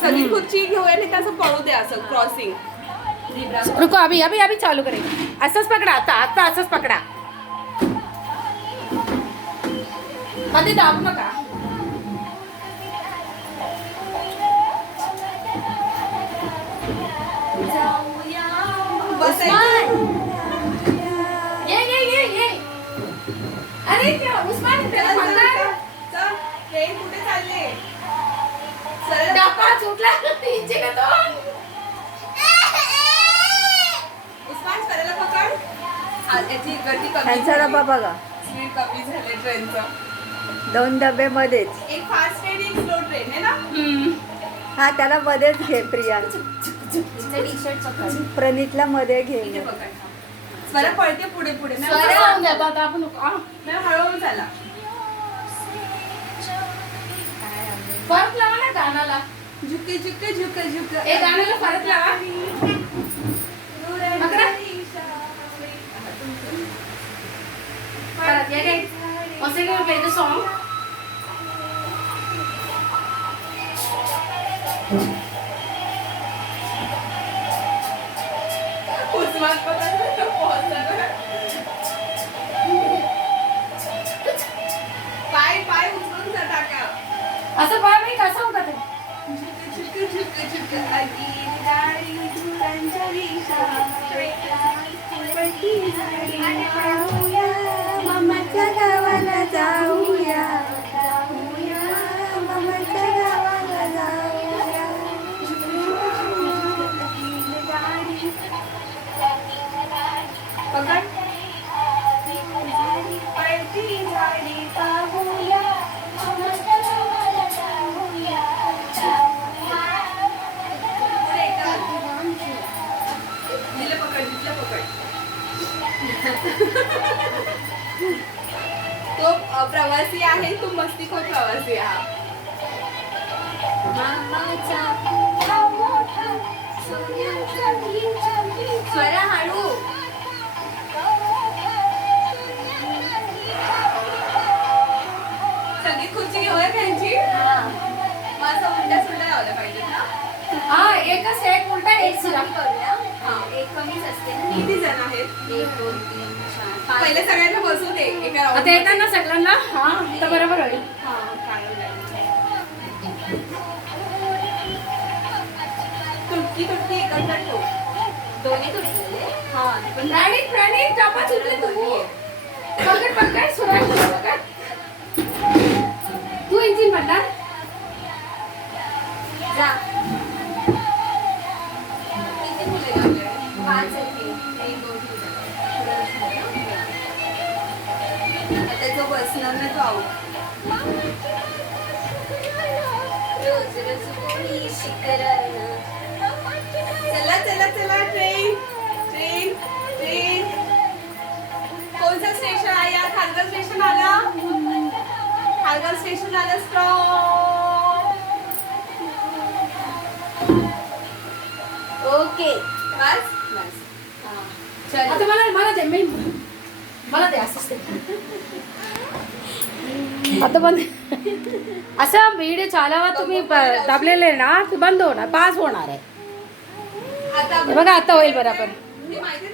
सगळी खुर्ची घेऊया आणि त्याचं पळू दे असं क्रॉसिंग. रुको अभी अभी अभी चालू करेंगे. असंच पकडा आता आता असंच पकडा. मध्ये दाबू नका. ये ये ये ये. अरे क्या उस्मान त्याला म्हणताय ट्रेन कुठे चालले? डब्बा सुटला इथे का तो. उस्मान करायला पकड. याची गती कमी. त्यांचा डबा बघा. स्पीड कमी झाले ट्रेनचं. 2 डबे मध्येच. एक फास्ट ट्रेन एक स्लो ट्रेन आहे ना. हा त्याला मध्येच घे प्रिया. टी-शर्ट पकड. प्रणितला मध्ये घे. इथे पकड. स्वरा पळते पुढे पुढे. स्वरा होऊन जातो आता आपण. नाही हळूहळू झाला. फरक लावा ना गाण्याला. झुके झुके झुके झुके. ए गाण्याला फरक लावा. पकडा. परत ये गे. Also you play the song. Usman पकडलं तर पोहोचलं. पाय पाय उचलून जा टाका. असं पाय नाही कसं होतं ते. झुके झुके झुके आगी गाडी झुलांच्या दिशा. मम्माच्या गावाला जाऊया. मम्माच्या गावाला जाऊया. पकड. पळती झाडी पाहूया. दिलं पकड दिलं पकड. तो प्रवासी आहे तू मस्तीखोर प्रवासी आहे. स्वरा हळू. सगळी खुर्ची घेऊया त्यांची. माझं उलट्या सुलट्या लावल्या पाहिजे ना. हा एकच एक उलटा एक सिरा करूया. एक कमीच असते ना. किती जण आहेत? 1 2 3 4 पहिले सगळ्यांना बसू दे एका राऊंड. आता येतात ना सगळ्यांना. हा तर बरोबर होईल. तुटकी तुटकी एकत्र ठेव. दोन्ही तुटलेले. हा पण प्रणित प्रणित डबा सुटले तू. पकड पकड सुराज पकड. तू इंजिन म्हणणार. जा. किती मुले लागले? 5 आहे. 1 2 3. आता जो बसणार ना तो आऊट. रोज रोज कोणी शिकरण. चला चला चला ट्रेन ट्रेन ट्रेन. कोणतं स्टेशन आहे यार? खारघर स्टेशन आला. खारघर स्टेशन आलं. स्टॉप. ओके. बस बस. चल आता मला दे मला दे असं. आता बंद. असं व्हिडिओ चालावा तुम्ही दाबलेले ना ते बंद होणार. पास होणार आहे. आता हे बघा आता होईल बरोबर. माहिती